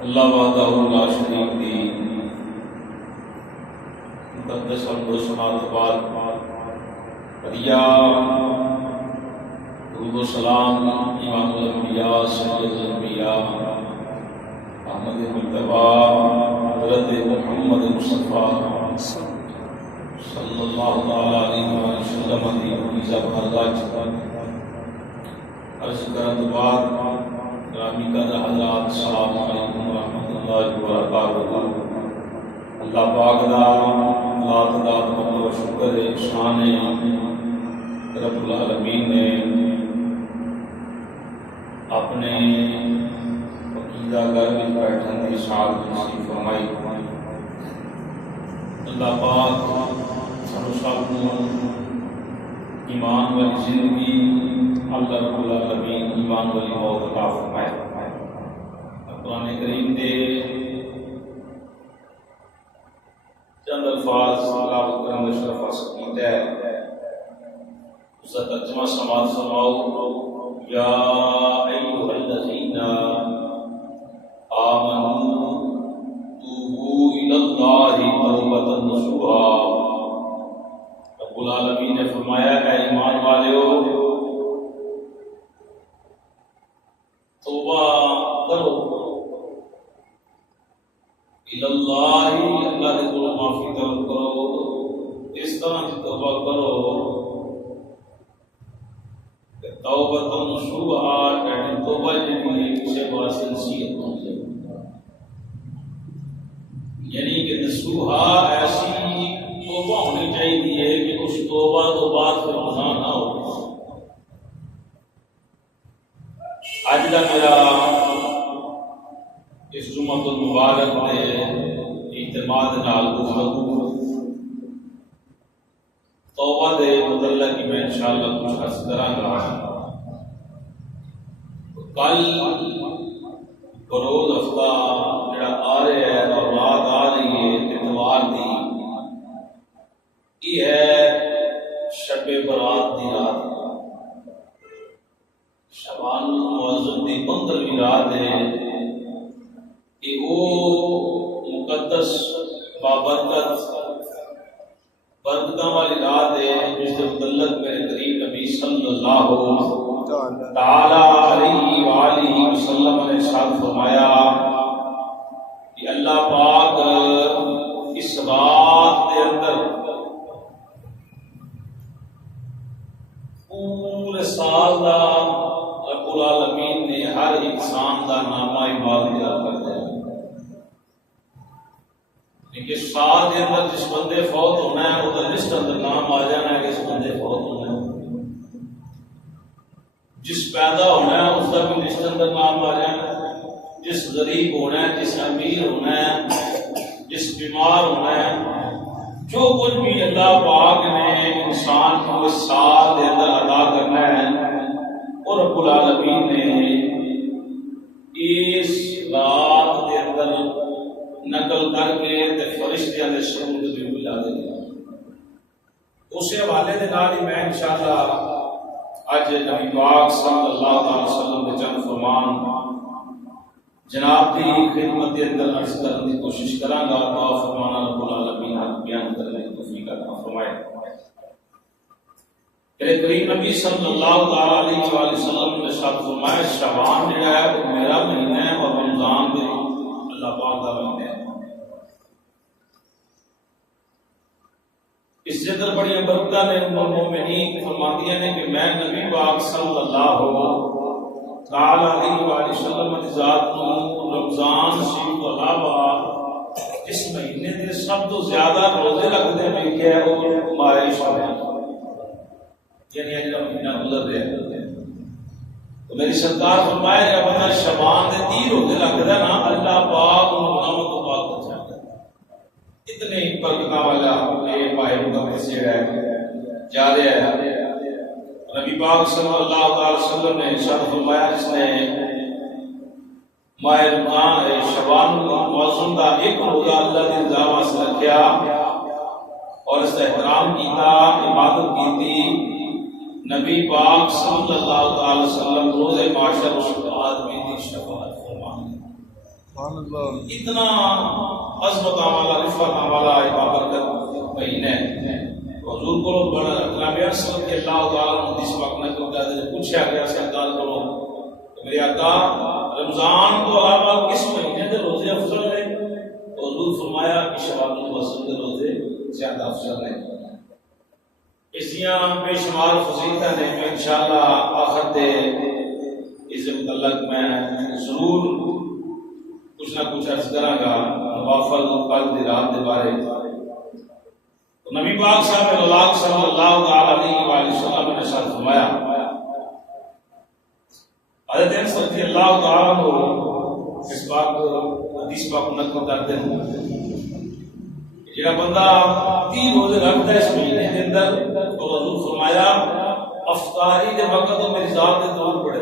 اللہ وحدہ لا شریک دی مقدس حمد و ثنا کے بعد ہدیہ درود و سلام امام الانبیاء سید الانبیاء احمد مجتبی حضرت محمد مصطفیٰ صلی اللہ علیہ وسلم دی عزت برداشت عرض کرنے کے بعد گرامی قدر حضرات السلام علیکم ورحمۃ اللہ وبرکاتہ۔ اللہ پاک دا ذات دا و شکر شان رب العالمین نے اپنے عقیدہ گھر میں بیٹھن کی سعادت نصیب فرمائی۔ اللہ پاک سانو سب کو ایمان والی زندگی اللہ رب العالمین ایمان والی موت عطا فرمائے۔ قرآن کریم دے چند الفاظ تلاوت کرنے کا شرف حاصل کیتا ہے، اس کا ترجمہ سماعت فرماؤ۔ یا ایھا الذین آمنوا توبوا الی اللہ توبۃ نصوحا۔ رب العالمین نے فرمایا اے ایمان والو توبہ کرو اللہ اللہ کے کو معافی طلب کرو، اس طرح کی توبہ کرو کہ توبہ نصوحا، یعنی توبہ جنہی کسی باعث نصیحت ہوتی ہے، یعنی کہ نصوحا ایسی توبہ ہونی چاہیے کہ اس توبہ تو بعد پھر گناہ نہ ہو۔ آج کا میرا اس جمعۃ المبارک میں اعتماد نال گفتگو توبہ دے متعلق کی میں انشاءاللہ کچھ عرض کراں گا۔ کل بروز ہفتہ جڑا آ رہا ہے اور رات آ رہی ہے اتوار دی، یہ ہے شب برات دی رات، شعبان المعظم دی 15ویں رات ہے کہ وہ مقدس بابرکت برکتاں والی رات ہے جس کے متعلق میرے قریب نبی صلی اللہ تعالی علیہ وآلہ وسلم نے ارشاد فرمایا کہ اللہ پاک اس رات کے اندر پورے سال دا رب العالمین نے ہر انسان دا نامہ اعمال تیار کر دیا، لیکن سال کے اندر جس بندے فوت ہونا ہے وہ لسٹ اندر نام آ جانا ہے کہ اس بندے فوت ہونا ہے، جس پیدا ہونا ہے اس کا بھی لسٹ اندر نام آ جانا ہے، جس غریب ہونا ہے، جس امیر ہونا ہے، جس بیمار ہونا ہے، جو کچھ بھی اللہ پاک نے انسان کو اس سال کے اندر ادا کرنا ہے اور رب العالمین نے اس رات کے اندر نقل کر کے فرشتیاں نے سرود بھی بلا دیا۔ اس حوالے کے نال ہی میں انشاءاللہ اج نبی پاک صلی اللہ علیہ وسلم کے چند فرمان جناب کی خدمت کے اندر عرض کرنے کی کوشش کراں گا۔ دعا فرمانا رب العالمین حق بیان کرنے کی توفیق عطا فرمائے۔ میرے کریم نبی صلی اللہ علیہ وآلہ وسلم نے ارشاد فرمایا شعبان جو ہے وہ میرا مہینہ ہے اور رمضان بھی اللہ پاک کا مہینہ ہے۔ اس سے اندر بڑی برکتیں نے مومنین فرماتی ہیں کہ میں نبی پاک صلی اللہ علیہ وآلہ وسلم کی ذات کو رمضان شریف کے علاوہ اس مہینے کے سب تو زیادہ روزے رکھتے ہیں کہ ہے وہ ماہ شعبان، یعنی اجلا مہینہ گزر رہا ہے تو میری سرکار فرمایا کہ بندہ شعبان دے 30 روزے رکھتا ہے نا اللہ پاک انہوں گناہوں تو پاک کر جاتا ہے۔ اتنے برکتاں والا یہ ماہ مقدس ہے جا رہا ہے۔ نبی پاک صلی اللہ علیہ وسلم نے ارشاد فرمایا جس نے ماہ رمضان شعبان المعظم دا ایک روزہ اللہ کے رضا واسطے رکھیا اور اس کا احترام کیتا، عبادت کیتی۔ نبی پاک صلی اللہ علیہ وسلم روزے معاشر اس آدمی کی شفاعت فرمائیں۔ اتنا عظمت والا رفعت والا عبادت کا مہینہ حضور کو بڑا جناب ارسل کے اللہ تعالی نے اس وقت نے پوچھا گیا سردار کو میرے آقا رمضان کو علاوہ کس مہینے کے روزے افضل ہیں؟ حضور فرمایا کہ شعبان المعظم کے روزے زیادہ افضل ہیں۔ اسیاں بے شمار فضیلتیں ہیں میں انشاءاللہ آخر دے اس متعلق میں ضرور کچھ نہ کچھ عرض کراں گا نوافل قلب دی رات دے بارے۔ نبی پاک صاحب اللہ صلی اللہ علیہ وآلہ وسلم نے ارشاد فرمایا، حضرت انس رضی اللہ تعالیٰ عنہ اس بات حدیث پاک نقل کرتے ہیں جڑا بندہ 30 روزے رکھتا ہے اس مہینے کے اندر تو حضور فرمایا افطاری کے وقت تو میری ذات دے دور پڑے،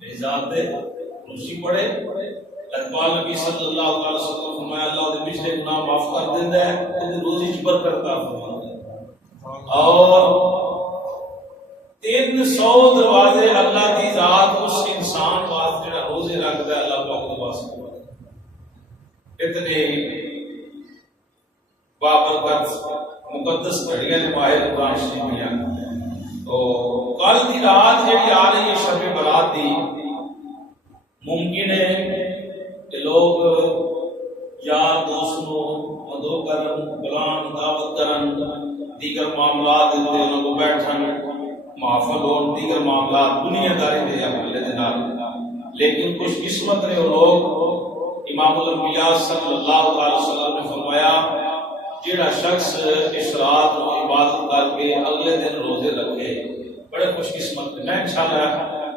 میری ذات دے روسی پڑے، اقبال نبی صلی اللہ علیہ وسلم فرمایا اللہ دے پچھلے گناہ معاف کر دیندا ہے، تے روزی چ برکت عطا فرماتا ہے، اور 300 دروازے اللہ کی ذات اس انسان واسطے جڑا روزے رکھتا ہے اللہ پاک کے واسطے اتنے بابرکت مقدس گھڑیاں ماہ رمضان شریف میں تو کل دی رات جڑی آ رہی ہے شب برات دی ممکن ہے کہ لوگ یار دوست نو مدعو کرن بلان دعوت کرن دیگر معاملات دے انہاں کو بیٹھن محفل ہون دیگر معاملات دنیا داری دے حوالے دے نال، لیکن خوش قسمت نے وہ لوگ امام الانبیاء صلی اللہ علیہ وسلم نے فرمایا جیڑا شخص اس رات کو عبادت کر کے اگلے دن روزے رکھے بڑے خوش قسمت میں انشاءاللہ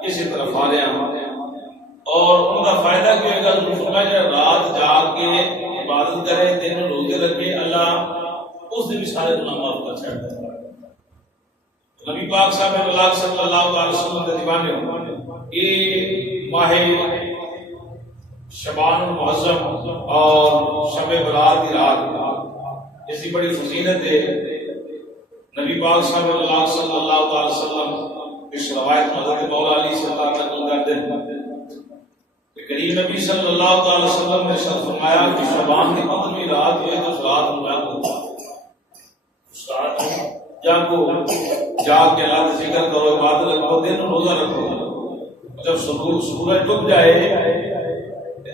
اسی طرف آ رہا ہوں اور ان کا فائدہ کیا ہوگا فرمایا جب رات جاگ کے عبادت کرے دن روزے رکھے اللہ اس دن بھی سارے گناہ معاف کر چھڑتا ہے۔ نبی پاک صاحب اللہ صلی اللہ علیہ وسلم کے دیوانے یہ ماہ شعبان المعظم اور شب برات کی رات ایسی بڑی فضیلت ہے۔ نبی پاک صاحب اللہ صلی اللہ علیہ وسلم اس روایت حضرت مولا علی سے اللہ نقل کرتے ہیں کہ قریب نبی صلی اللہ علیہ وسلم نے ارشاد فرمایا کہ شعبان کی 15ویں رات ہے تو اس رات میں جاگو، اس رات میں جاگو، جاگ کے اللہ کا ذکر کرو، عبادت رکھو، دن روزہ رکھو، جب سورج ڈوب جائے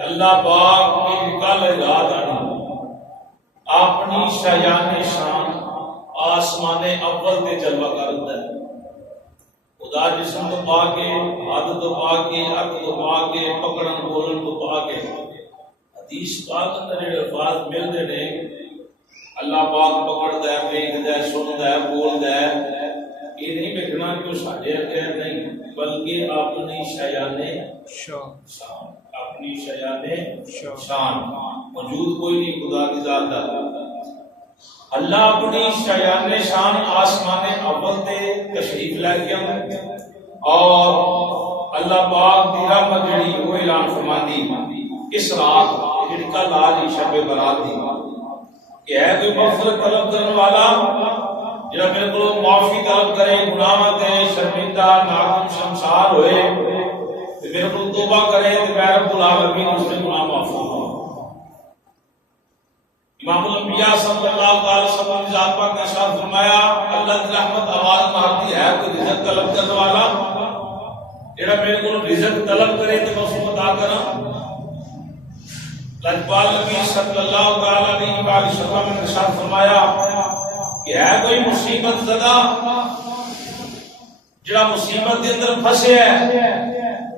اللہ پاک کی نکالے رات آنی اپنی شایان شان آسمان اول تے جلوہ کرتا ہے، خدا جسم تو پا کے عادت تو پا کے عقل تو پا کے پکڑن بولن تو پا کے حدیث پاک اندر جڑے الفاظ ملتے نے اللہ پاک پکڑدا ہے، ویکھدا ہے، سندا ہے، بولدا ہے، یہ نہیں ویکھنا کہ وہ ساڈے اگے نہیں بلکہ اپنی شایان شان اپنی شایان شان موجود کوئی نہیں خدا کی ذات دا اللہ اپنی شایان شان آسمان اول تے تشریف لے گیا اور اللہ پاک دی رحمت جڑی وہ اعلان فرماندی اس رات جڑی کل آ رہی شب برات دی کہ ہے کوئی مغفرت طلب کرنے والا جڑا میرے کو معافی طلب کرے گناہ تے شرمندہ ناکام شرمسار ہوئے تے میرے کو توبہ کرے تے میں رب العالمین اس کے گناہ معاف فرماؤں۔ امام الانبیاء صلی اللہ علیہ وسلم نے ذات پاک نے ارشاد فرمایا اللہ کی رحمت آواز مارتی ہے کوئی رزق طلب کرنے والا جڑا میرے کو رزق طلب کرے تے میں اس کو عطا کراں۔ لجپال نبی صلی اللہ علیہ وسلم نے ارشاد فرمایا کہ ہے کوئی مصیبت زدہ جڑا مصیبت کے اندر پھنسے ہے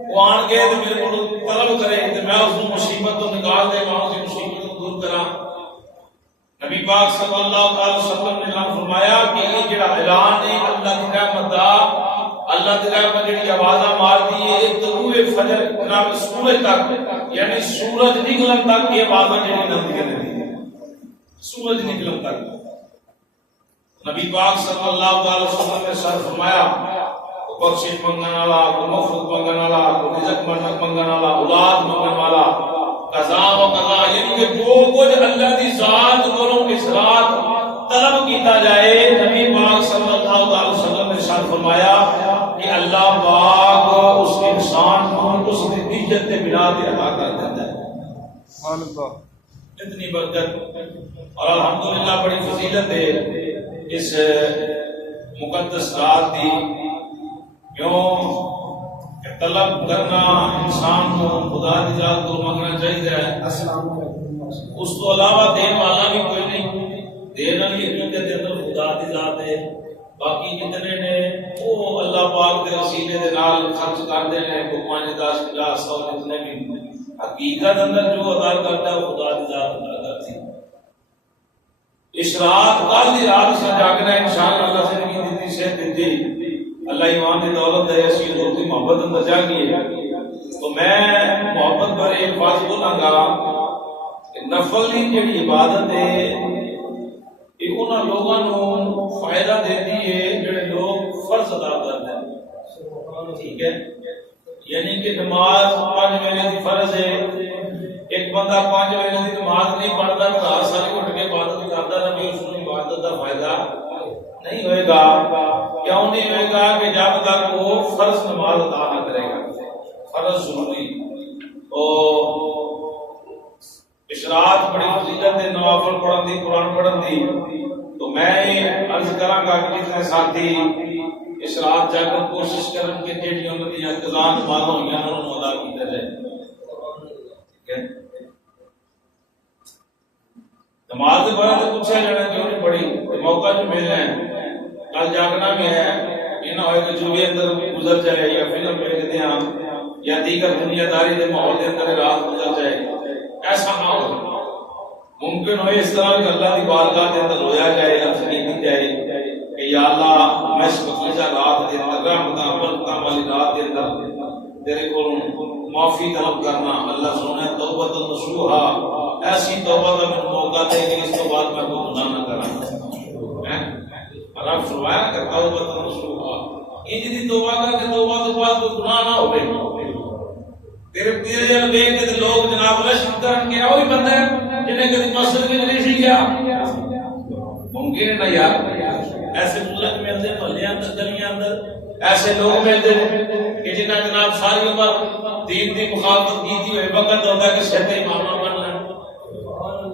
وہ آن کے تے میرے کو طلب کرے تے میں اس مصیبت کو نکال دے گا اس مصیبت کو دور کراں۔ نبی پاک صلی اللہ علیہ وسلم نے فرمایا کہ یہ جڑا اعلان ہے اللہ کی رحمت دا اللہ کی رحمت جڑی آوازاں مارتی ہے طلوع فجر جناب سورج تک یعنی سورج نکلن تک یہ آوازاں جڑی نندی ہے سورج نکلن تک۔ نبی پاک صلی اللہ علیہ وسلم نے سر فرمایا بخشش منگن والا، کوئی مفت منگن والا، کوئی رزق منگن والا، اولاد منگن والا، قضا و قضا، یعنی کہ جو کچھ اللہ دی ذات کو اس رات طلب کیتا جائے، نبی پاک صلی اللہ علیہ وسلم نے ارشاد فرمایا کہ اللہ پاک اس انسان کو اس کی نیت کے بنا پہ عطا کر دیتا ہے. سبحان اللہ. اتنی برکت اور الحمدللہ بڑی فضیلت ہے اس مقدس رات کی. کیوں کہ طلب کرنا انسان کو خدا کی ذات کو مانگنا چاہیے. اس کو علاوہ دین والا بھی کوئی نہیں. دین والی حقیقت کے اندر خدا کی ذات ہے. باقی جتنے نے وہ اللہ پاک کے وسیلے دے نال خرچ کرتے ہیں. کو 5 10 50 100 جتنے بھی حقیقت اندر جو ادا کرتا ہے وہ خدا کی ذات ادا کرتی ہے. اس رات کل دی رات سے جاگنا انشاءاللہ اللہ سے زندگی دیتی صحت دیتی اللہ ایمان کی دولت ہے. ایسی دوستی محبت اندر جاگی ہے. تو میں محبت پر ایک بات بولاں گا کہ نفل کی جڑی عبادت ہے یہ انہاں لوگاں نوں فائدہ دیتی ہے جڑے لوگ فرض ادا کرتے ہیں. ٹھیک ہے، یعنی کہ نماز 5 ویلے کی فرض ہے. ایک بندہ 5 ویلے کی نماز نہیں پڑھتا تو ساری اٹھ کے عبادت کرتا نہ بھی اس کو عبادت کا فائدہ نہیں ہوئے گا. کیوں نہیں ہوئے گا کہ جب تک وہ فرض نماز ادا نہ کرے گا. فرض ضروری. اور اس رات بڑی فضیلت ہے نوافل پڑھن دی، قرآن پڑھن دی. تو میں عرض کراں گا کہ جتنے ساتھی اس رات جا کر کوشش کریں کہ جڑی انہاں دی قضا نماز ہوئیاں انہاں نوں ادا کیتا جائے. ٹھیک ہے، نماز کے بارے میں پوچھا جانا کیوں نہیں پڑھی. موقع جو مل رہا ہے کل جاگنا میں ہے، یہ نہ ہوئے کہ جو بھی اندر گزر جائے یا فلم دیکھتے ہیں یا دیگر دنیا داری کے ماحول کے اندر رات گزر جائے. ایسا نہ ہو. ممکن ہو اس طرح کہ اللہ کی بارگاہ کے اندر رویا جائے، عرض کی جائے کہ یا اللہ میں اس مقدسہ رات کے اندر رحمتاں برکتاں والی رات کے اندر تیرے کو معافی طلب کرنا. اللہ سونے توبۃ نصوحا، ایسی توبہ کا میں موقع دے کہ اس کے بعد میں کوئی گناہ نہ کراں. رب فرمایا کہ توبۃ نصوحا، ان دی توبہ کر کے توبہ تو بعد کوئی گناہ نہ ہوے. تیرے جل دیکھ کے لوگ جناب لشکر کرن کے وہی بندہ ہے جنہیں کبھی مسجد میں نہیں سی گیا. ممکن نہ یار ایسے بزرگ ملتے ہیں محلے اندر گلیاں اندر، ایسے لوگ ملتے ہیں کہ جنہیں جناب ساری عمر دین دی مخالفت کی تھی. وقت ہوتا ہے کہ سیدھے امام بن لیں،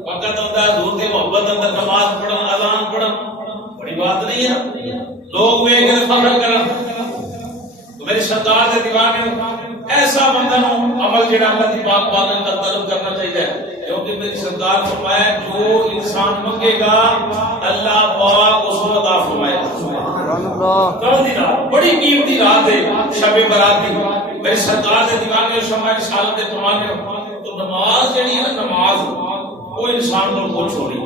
وقت ہوتا ہے حضور دی محبت اندر نماز پڑھن اذان پڑھن. بڑی بات نہیں ہے. لوگ ویکھ کے فخر کرن تو میری سرکار دے دیوانے ایسا بندہ نو عمل جڑا اللہ دی پاک بارگاہ کا طلب کرنا چاہیے. کیونکہ میری سرکار فرمایا جو انسان منگے گا اللہ پاک اس کو عطا فرمائے گا. سبحان اللہ. کل دی رات بڑی قیمتی رات ہے، شب برات دی. میری سرکار دے دیوانے فرمایا سال دے پروانے تو نماز جڑی ہے نا، نماز وہ انسان کو پوچھ چھوڑی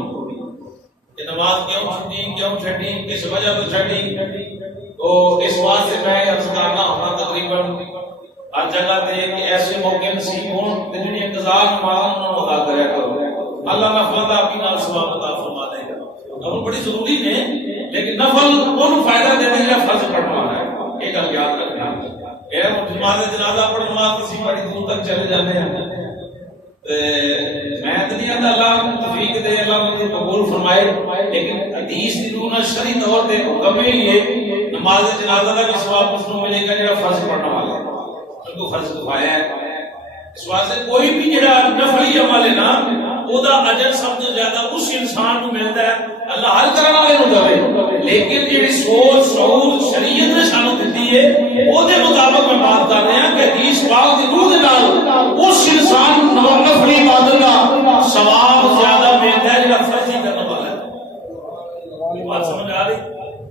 کہ نماز کیوں چھڈی، کس وجہ تو چھڈی. تو اس واسطے میں عرض کرنا ہونا تقریباً ہر جگہ تے کہ ایسے موقع نصیب ہون تے جڑی قضا نماز نوں ادا کریا کرو. اللہ نفل دا بھی نال ثواب عطا فرما دے گا. اور بڑی ضروری نے، لیکن نفل اون فائدہ دینے کے لیے فرض پڑھنا ہے. ایک گل یاد رکھنا. اے مسلمان جنازہ پڑھن واسطے کسی بڑی دور تک چلے جاتے ہیں. میں تو نہیں آتا اللہ توفیق دے، اللہ مجھے قبول فرمائے. لیکن حدیث دی روح نہ شرعی طور تے حکم ہے یہ نماز جنازہ دا بھی ثواب اس کو ملے گا جڑا فرض پڑھنے والا ہے. کو فرض کفایا ہے. اس واسطے کوئی بھی جڑا نفلی عمل ہے نا او دا اجر سب تو زیادہ اس انسان کو ملتا ہے. اللہ ہر کرنے والے نوں دے، لیکن جڑی سوچ شعور شریعت نے سانو دتی ہے او دے مطابق میں بات کر رہے ہیں کہ حدیث پاک دی روح دے نال اس انسان نو نفلی عبادت دا ثواب زیادہ ملتا ہے جڑا فرض کرنے والا ہے. بات سمجھ آ رہی؟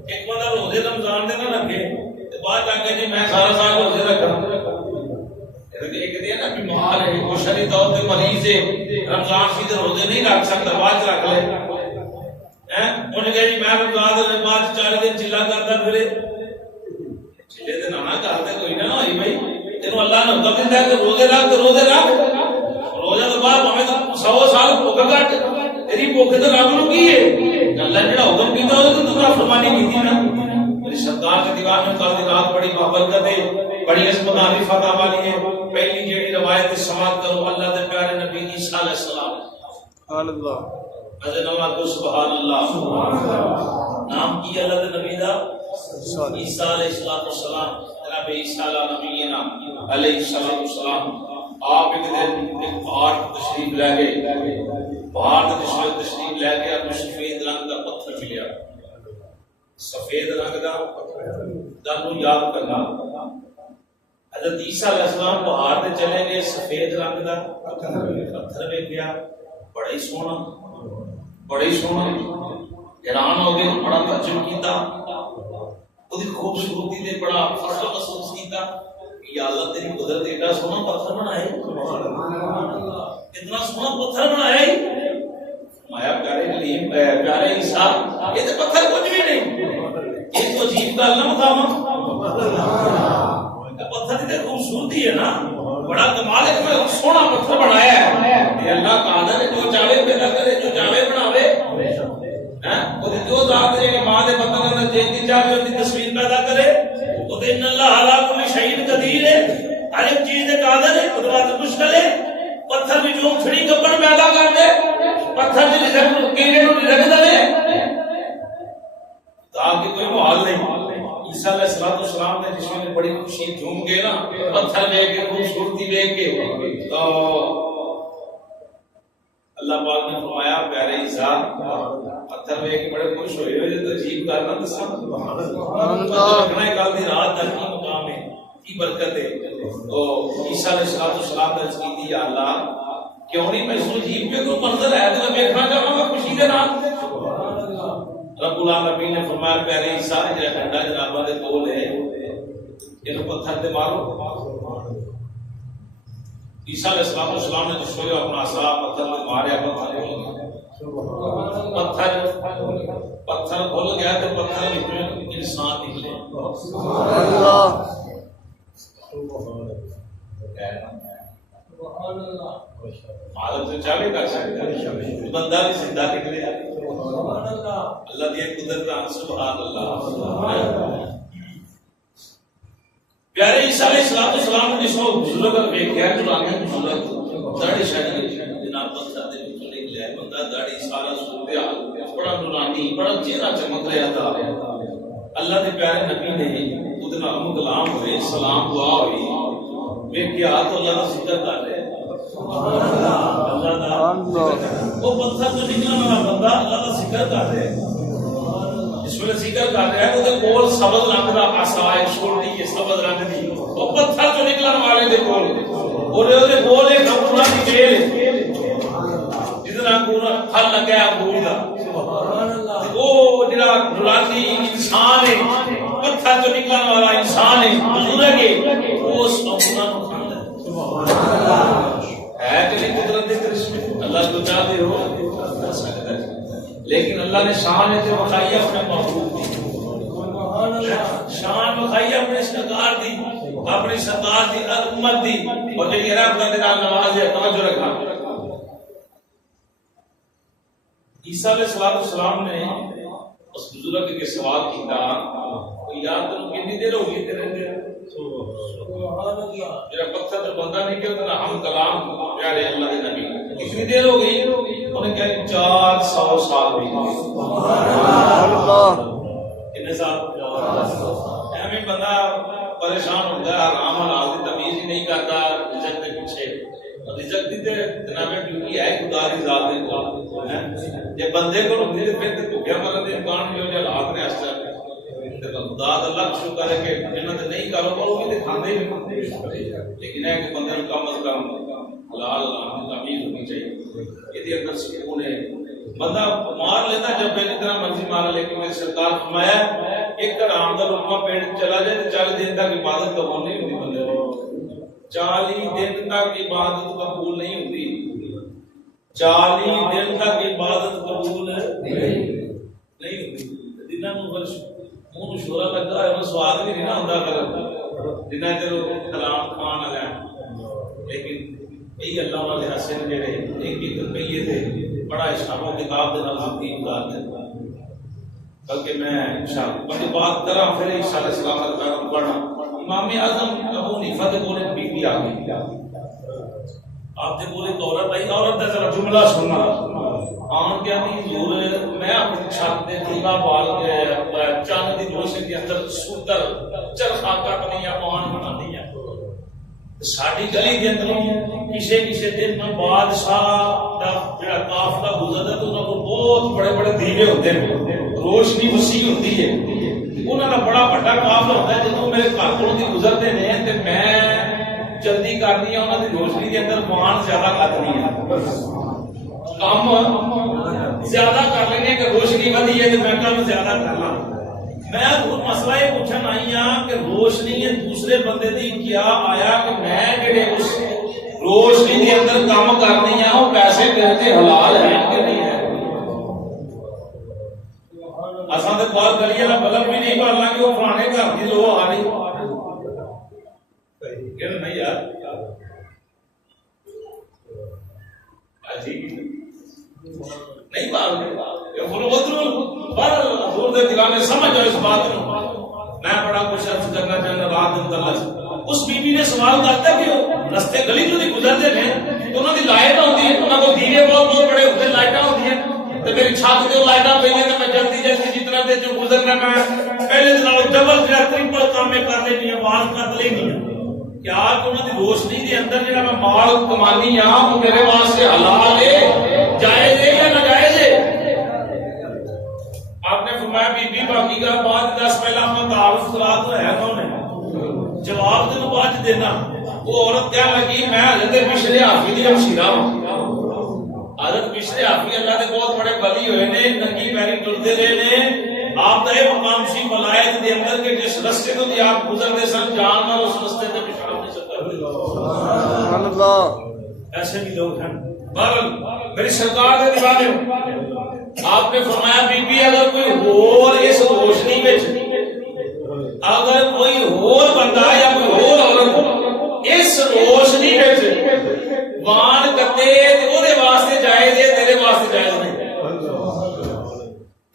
ایک بندہ روزے رمضان دے نہ رکھے تے بعد آ کے جی میں سارا سال روزے رکھاں. ایک دن نا بیمار ہے، وہ شرعی طور پہ مریض ہے، رمضان فی روزے نہیں رکھ سکتا، بعد رکھ لے. انہیں کہا جی میں رمضان دے بعد 4 دن چلا کرتا پھرے. چلے دن آنا کرتے کوئی نہ ہوئی بھائی. تینوں اللہ نے حکم دیتا ہے کہ روزے رکھ تو روزے رکھ. روزے تو بعد ہمیں 100 سال بھوکا کٹ، تیری بھوکے تو رب نو کی ہے. اللہ نے جڑا حکم کیتا وہ تو فرمانی کی تھی نا. میری سرکار کے دیوان میں کل رات بڑی بابرکت ہے، بڑی عظمت والی فتح والی ہے۔ پہلی جیڑی روایت سماعت کرو اللہ دے پیارے نبی عیسیٰ علیہ السلام، سبحان اللہ، حضرت نواز کو سبحان اللہ۔ نام کی اللہ دے نبی دا عیسیٰ علیہ السلام، جناب عیسیٰ علیہ نبینا علیہ السلام۔ آپ ایک دن ایک پہاڑ تشریف لے گئے، پہاڑ تشریف لے کے آپ سفید رنگ کا پتھر ملیا، سفید رنگ کا دنوں یاد کرنا۔ حضرت عیسیٰ علیہ السلام پہاڑ تے چلے گئے، سفید رنگ کا پتھر ویکھیا، بڑا ہی سونا، بڑا ہی سونا، حیران ہو گئے، بڑا تعجب کیتا، اس کی خوبصورتی تے بڑا فخر محسوس کیتا، یا اللہ تیری قدرت اتنا سونا پتھر بنائے، اتنا سونا پتھر بنائے، مایا پیارے عیسیٰ یہ تو پتھر کچھ بھی نہیں، یہ تو عجیب کا اللہ مقام پتھر کی خوبصورتی ہے نا، بڑا کمال ہے کہ سونا پتھر بنایا ہے، یہ اللہ کا قادر ہے، جو چاہے پیدا کرے، جو چاہے بناوے، جو ذات ہے ماں دے پتھر اندر جیتی چاہے اس کی تصویر پیدا کرے، تو ان اللہ علی کل شیء قدیر ہے، ہر ایک چیز دے قادر ہے، قدرت مشکل ہے، پتھر بھی جو کھڑی کپڑ پیدا کر دے، پتھر جی رزق کیڑے نو رزق دے، تاکہ کوئی محال نہیں۔ عیسیٰ علیہ السلام نے جس میں بڑی خوشی جھوم گئے نا، پتھر دیکھ کے خوبصورتی دیکھ کے، تو اللہ پاک نے فرمایا پیارے عیسیٰ پتھر دیکھ کے بڑے خوش ہوئے ہوئے تو عجیب کرنا تو سب رکھنا کل دی رات تک کی مقام ہے، کی برکت ہے۔ تو عیسیٰ علیہ السلام نے عرض کی تھی یا اللہ کیوں نہیں میں اس عجیب پہ کوئی منظر ہے تو میں دیکھنا چاہوں گا خوشی کے نام۔ رب العالمین نے فرمایا پیارے عیسیٰ جو ٹھنڈا جنابہ دے کول ہے یہ پتھر تے مارو۔ عیسیٰ علیہ السلام نے جس کو اپنا عصا پتھر تے ماریا، پتھر کھل گیا تو پتھر نکلے انسان نکلے۔ حالت تو چاہے کر سکتا بندہ بھی زندہ نکلے، اللہ دی قدرت، سبحان اللہ۔ پیارے عیسیٰ علیہ السلام نے جس کو بزرگ ویکھیا، نورانی بزرگ داڑھی شاڑھی جناب پتھر دے وچوں نکلیا، بندہ داڑھی سارا صورتحال بڑا نورانی، بڑا چہرہ چمک رہا تھا۔ اللہ دے پیارے نبی نے اودے نال کلام ہوئے، سلام دعا ہوئی، ویکھیا تو اللہ دا ذکر کر رہے، اللہ دا وہ پتھر تو نکلنے والا بندہ اللہ دا ذکر کر رہے، اس میں ذکر کر رہا ہے، وہ کول سبز رنگ دا عصا ہے، چھوٹی ہے سبز رنگ دی، وہ پتھر تو نکلنے والے دے کول، اور دے کول ایک انگور دی بیل ہے، جتنا انگور پھل لگا ہے انگور دا، وہ جڑا نورانی انسان ہے، پتھر تو نکلنے والا انسان ہے، بزرگ ہے، وہ اس انگور کو کھاندا ہے۔ ہے کہ نہیں قدرت دے کرشمے، اللہ کو چاہتے ہو کر سکتا ہے، لیکن اللہ نے شان ہے بخائی اپنے محبوب دی، شان بخائی اپنے سرکار دی، اپنی سرکار دی امت دی، اور جو یہ رب کا نام نواز ہے توجہ رکھنا۔ عیسیٰ علیہ السلام نے اس بزرگ کے سوال کیتا یار تم کتنی دیر ہو گئی تیرے میرا پتھر تو بندہ نہیں کیا اتنا ہم کلام پیارے اللہ کے نبی کتنی دیر ہو گئی؟ انہیں کہا 400 سال ہوئی کتنے سال؟ ہمیں بندہ پریشان ہوتا ہے، آرام حلال کی تمیز ہی نہیں کرتا، رزق کے پیچھے رزق دی تے جناب ڈیوٹی ہے خدا دی ذات دے کول، جے بندے کو ہوندی تے پھر تے بھوکیا مرن دے امکان جو حالات نے اس طرح خدا اللہ کا شکر ہے کہ جنہاں تے نہیں کاروبار وہ بھی کھاندے نہیں، لیکن ہے کہ بندے کم از کم حلال حرام کی تمیز ہونی چاہیے، یہ اندر سکون ہے۔ بندہ مار لیتا جب پہلی طرح مرضی مارا، لیکن میرے سرکار فرمایا ایک حرام دا لقمہ پیٹ چلا جائے تو 40 دن تک عبادت قبول نہیں ہوتی بندے کو، 40 دن تک عبادت قبول نہیں ہوتی، 40 دن تک عبادت قبول نہیں ہوتی۔ جنہاں نوں منہ شورا لگتا ہے وہ سواد بھی نہیں ہوتا اگر جنہیں چلو کلام کھان آ جائیں، لیکن یہی اللہ والے حسن جڑے ایک ایک روپیے تھے بڑا اسلام و کتاب دے نال حقیق ذات ہے۔ بلکہ میں انشاءاللہ بات کرا پھر انشاءاللہ سلامت کرم پڑھنا. امام اعظم ابو حنیفہ دے کول بی بی آ گئی. آپ دے کول ایک عورت آئی. عورت دا ذرا جملہ سننا. آن کیا نہیں حضور میں اپنی چھت دے دیوا بال کے چاند دی روشنی کے اندر سوتر چرخا کٹنی یا پان بنانی ہے. ساڈی گلی دے اندر کسے دن میں بادشاہ دا جڑا قافلہ گزردا تے انہاں کول بہت بڑے بڑے دیوے ہوندے نے, روشنی وسیع ہوندی ہے. انہاں دا بڑا بڑا قافلہ ہوندا ہے. جدوں میرے گھر کولوں دی گزرتے نے تے میں جلدی کرنی ہے انہاں دی روشنی دے اندر پان زیادہ کرنی ہے, کام زیادہ کر لینے کہ روشنی ودی ہے تے میں کام زیادہ کرنا. میں مسئلہ یہ پوچھن آئی ہاں کہ روشنی دوسرے بندے دی کیا آیا کہ میں جڑے اس روشنی دے اندر کام کرنی ہے وہ پیسے دیتے حلال ہے کہ نہیں ہے. اساں تے بہت گلی والا بلب بھی نہیں بھرنا کہ وہ فلانے گھر دی لو آ رہی کہ نہیں یار نہیں حضور دے دیوانے سمجھ جاؤ اس بات کو. میں بڑا کچھ عرض کرنا چاہنا رات اللہ. اس بی بی نے سوال کرتا کہ رستے گلی جو گزرتے ہیں تو انہوں کی لائٹ ہوتی ہے, انہوں کو دیوے بہت بہت بڑے ہوتے لائٹاں ہوتی ہیں. تو میری چھت سے لائٹاں پہ تو میں جلدی جلدی جتنا دیر جو گزرنا میں پہلے دن ڈبل ٹرپل کام میں کر لینی ہے, بات کر لینی ہے. کیا کہ انہوں کی روشنی کے اندر جڑا میں مال کمانی ہاں وہ میرے واسطے حلال ہے, جائز ہے یا ناجائز ہے؟ آپ نے فرمایا بی بی باقی کا بعد 10 پہلا ہم تعارف کرا تو ہے کون ہے, جواب دن بعد دینا. وہ عورت کیا لگی میں حضرت پچھلے حافظ دی ہمشیرہ ہوں. حضرت پچھلے حافظ اللہ دے بہت بڑے ولی ہوئے نے, ننگی پیری ٹرتے رہے نے. آپ کا یہ مقام سی ولایت دے اندر کہ جس رستے کو دی آپ گزرتے سن جان اور اس رستے پہ پچھڑ نہیں سکتا. سبحان اللہ. ایسے بھی لوگ ہیں. بہرحال میری سرکار دے دیوانے آپ نے فرمایا بی بی اگر کوئی اور اس روشنی میں اگر کوئی اور بندہ یا کوئی اور عورت اس روشنی میں وان کرتے او دے واسطے جائز ہے, تیرے واسطے جائز نہیں.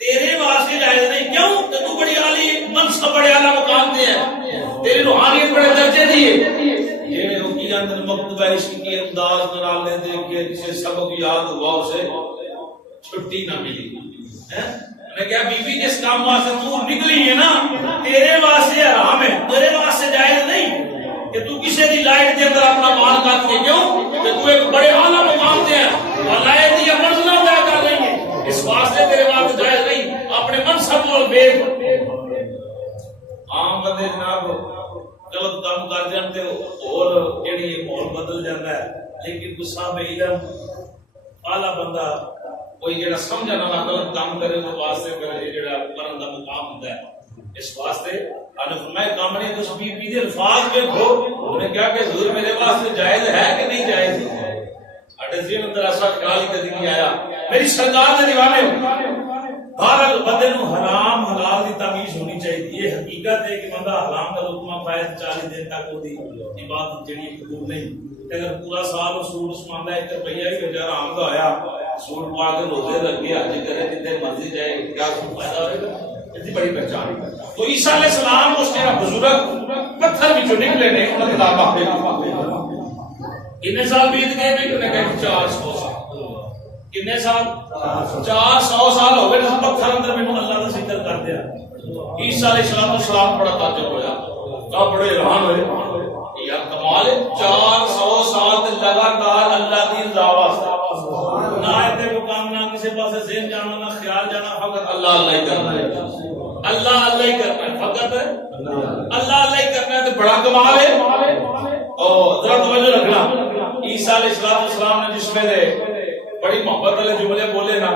تیرے واسطے جائز نہیں. کیوں کہ تو بڑی عالی منصب بڑے اعلی مقام تے ہے, تیری روحانیت بڑے درجے دی ہے. یہ روکی اندر مکتبہ عشق کے انداز نال لے دے کہ کسی سبق یاد ہوا اسے چھٹی نہ ملی. میں کیا بی بی جس کام واسطے تو نکلی ہے نا تیرے واسطے حرام ہے, تیرے واسطے جائز نہیں کہ تو کسی دی لائٹ دے اندر اپنا مال کاٹ کے. کیوں کہ تو ایک بڑے اعلیٰ مقام تے ہے اور لائٹ دی منزلہ طے کر رہی ہے, اس واسطے تیرے واسطے جائز نہیں. اپنے منصب اور بیگ عام بندے جناب غلط کام کر جاتے اور جڑی ماحول بدل جاتا ہے. لیکن کوئی صاحب علم اعلیٰ بندہ کوئی جڑا سمجھنا والا غلط کام کرے اس واسطے پھر جڑا کرن دا مقام ہوندا ہے. اس واسطے اللہ فرمائے کام نہیں تو بی بی دے الفاظ دیکھو انہوں نے کہا کہ حضور میرے واسطے جائز ہے کہ نہیں جائز ہے. اٹے ذہن اندر ایسا خیال ہی کبھی نہیں آیا. میری سرکار دے دیوانے بہرحال بندے نو حرام حلال دی تمیز ہونی چاہیے. یہ حقیقت ہے کہ بندہ حرام کا لقمہ پائے 40 دن تک وہ عبادت جڑی قبول نہیں. اگر پورا سال سوٹ سماندا 1 روپیہ ہی بچا حرام کا ہویا, سوٹ پا کے روزے رکھے حج کرے جتنے مرضی جائے, کیا فائدہ ہوئے گا؟ اتنی بڑی پہچان. تو عیسیٰ علیہ السلام اس کے بزرگ پتھر بھی جو نکلے نے انہوں نے کتاب کتنے سال بیت گئے بھی انہوں نے کہا 400 سال. کتنے سال؟ 400 سال ہو گئے جس پتھر اندر میں اللہ کا ذکر کر دیا. عیسیٰ علیہ السلام بڑا تعجب ہویا, کہا بڑے حیران ہوئے یا کمال 400 سال لگاتار اللہ کی رضا واسطے نہ ایتے مقام نہ کسی پاس ذہن جانا نہ خیال جانا, فقط اللہ اللہ ہی کرنا ہے, اللہ اللہ ہی کرنا ہے, فقط اللہ اللہ ہی کرنا ہے. تو بڑا کمال ہے. اور ذرا توجہ رکھنا, عیسیٰ علیہ السلام نے جس میں دے بڑی محبت والے جملے بولے نا,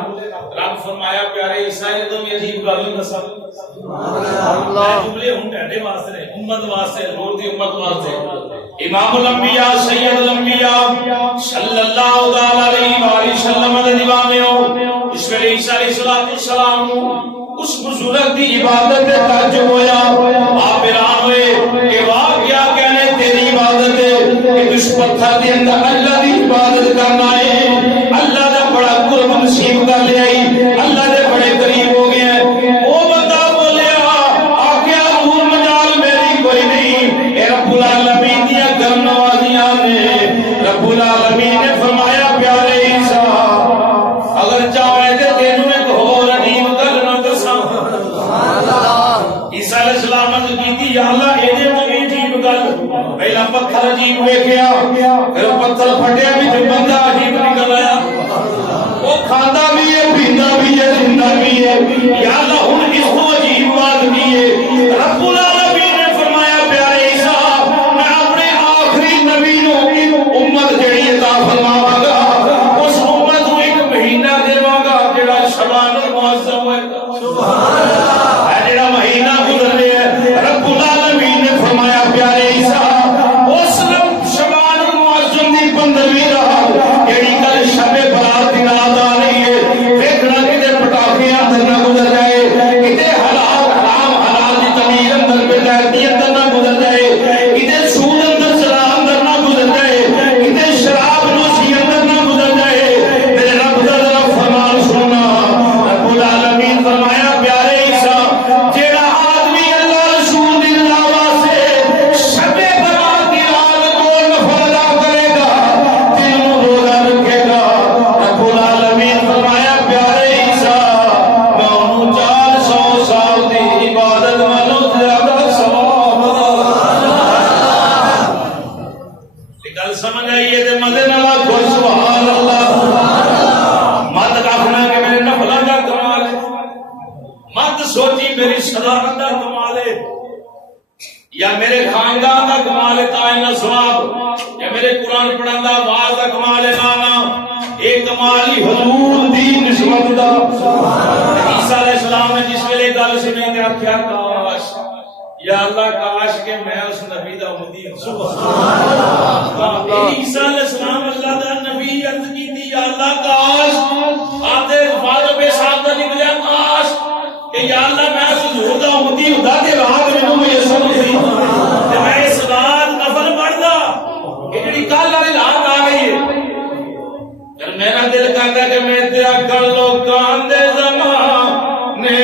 رب فرمایا پیارے عیسیٰ تم یہ عجیب گل نہیں دسا. جملے ہوں ڈیڈے واسطے نے, امت واسطے, لوگ دی امت واسطے. امام الانبیاء سید الانبیاء صلی اللہ علیہ وآلہ وسلم دے دیوانے ہو. اس ویلے عیسیٰ علیہ السلام اس بزرگ دی عبادت تے تعجب ہویا. آپ حیران ہوئے کہ واہ کیا کہنے تیری عبادت ہے کہ اس پتھر دے اندر اللہ دی عبادت کرنا ہے. اللہ دا بڑا قرب نصیب کر لیا, اللہ دے بڑے قریب ہو گئے ہیں. عجیب ویکھیا پھر پتھر پھٹیا بھی جو بندہ عجیب نکل آیا وہ کھانا بھی ہے پیندا بھی ہے زندہ بھی ہے یا اللہ ہن اس کو عجیب بات کی ہے رب العالمین نے فرمایا پیارے عیسیٰ میں اپنے آخری نبی نو امت جڑی عطا فرماواں گا اس امت کو ایک مہینہ دیواں گا جڑا شبان المعظم ہے سبحان اللہ ہے جڑا مہینہ گزر رہا ہے رب العالمین نے فرمایا پیارے عیسیٰ اس شبان المعظم دی 15ویں رات جڑی کل شب برات دی رات آ رہی ہے دیکھنا کتے پٹاخے اندر نہ گزر جائے کتے حلال حرام حلال دی تمیز اندر بے اندر نہ گزر جائے کتے سود اندر سرا اندر نہ گزر جائے کتے شراب نوشی اندر نہ گزر جائے میرے رب دا طرف فرمان سننا رب العالمین فرمایا پیارے عیسیٰ جیڑا آدمی اللہ رسول دی رضا واسطے شب برات دی رات کو نفل ادا کرے گا دل نو روزہ رکھے گا رب العالمین فرمایا پیارے عیسیٰ میں انہوں 400 سال دی عبادت والوں زیادہ ثواب گل سمجھ آئیے تے مزے نال آکھو سبحان اللہ مت رکھنا کہ میرے نفلاں دا کمال ہے مت سوچی میری صداقت دا کمال ہے یا میرے خاندان دا کمال ہے تائیں ثواب یا میرے قرآن پڑھن دا آواز دا کمال ہے نا ایک کمال ہی حضور دی نسبت دا عیسیٰ علیہ السلام نے جس ویلے گل سنی تے آکھیا کاش یا اللہ کاش کہ میں اس نبی دا امتی ہوں سبحان اللہ عیسیٰ علیہ السلام اللہ دا نبی عرض کیتی یا اللہ کاش آتے الفاظ بے صاحب دا نکلیا کاش کہ یا اللہ میں اس حضور دا امتی ہوں تے رات میں میسر ہوئی تے میں اس رات نفل پڑھدا کہ جڑی کل والی رات آ گئی ہے پھر میرا دل کہتا کہ میں تیرا کل لوکاں دے زمانے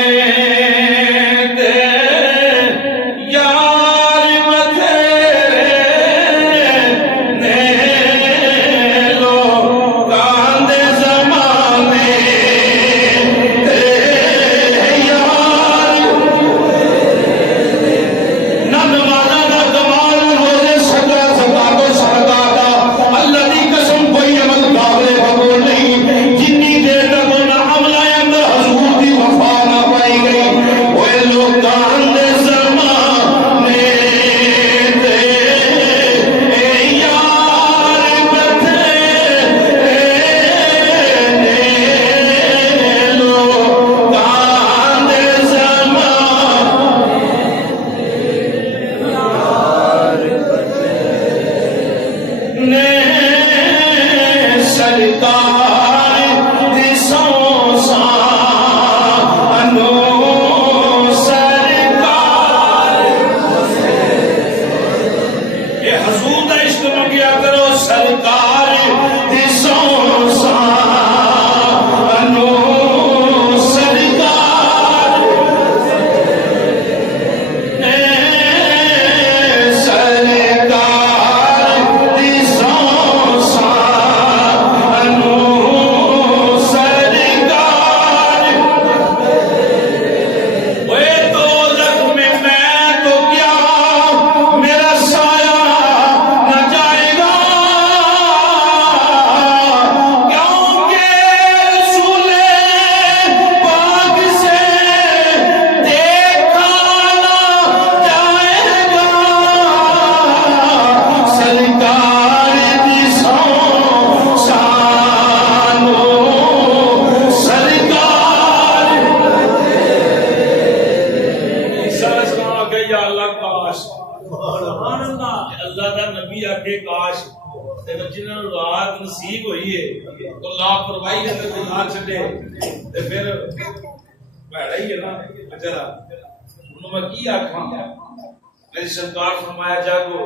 میری سرکار فرمایا جاگو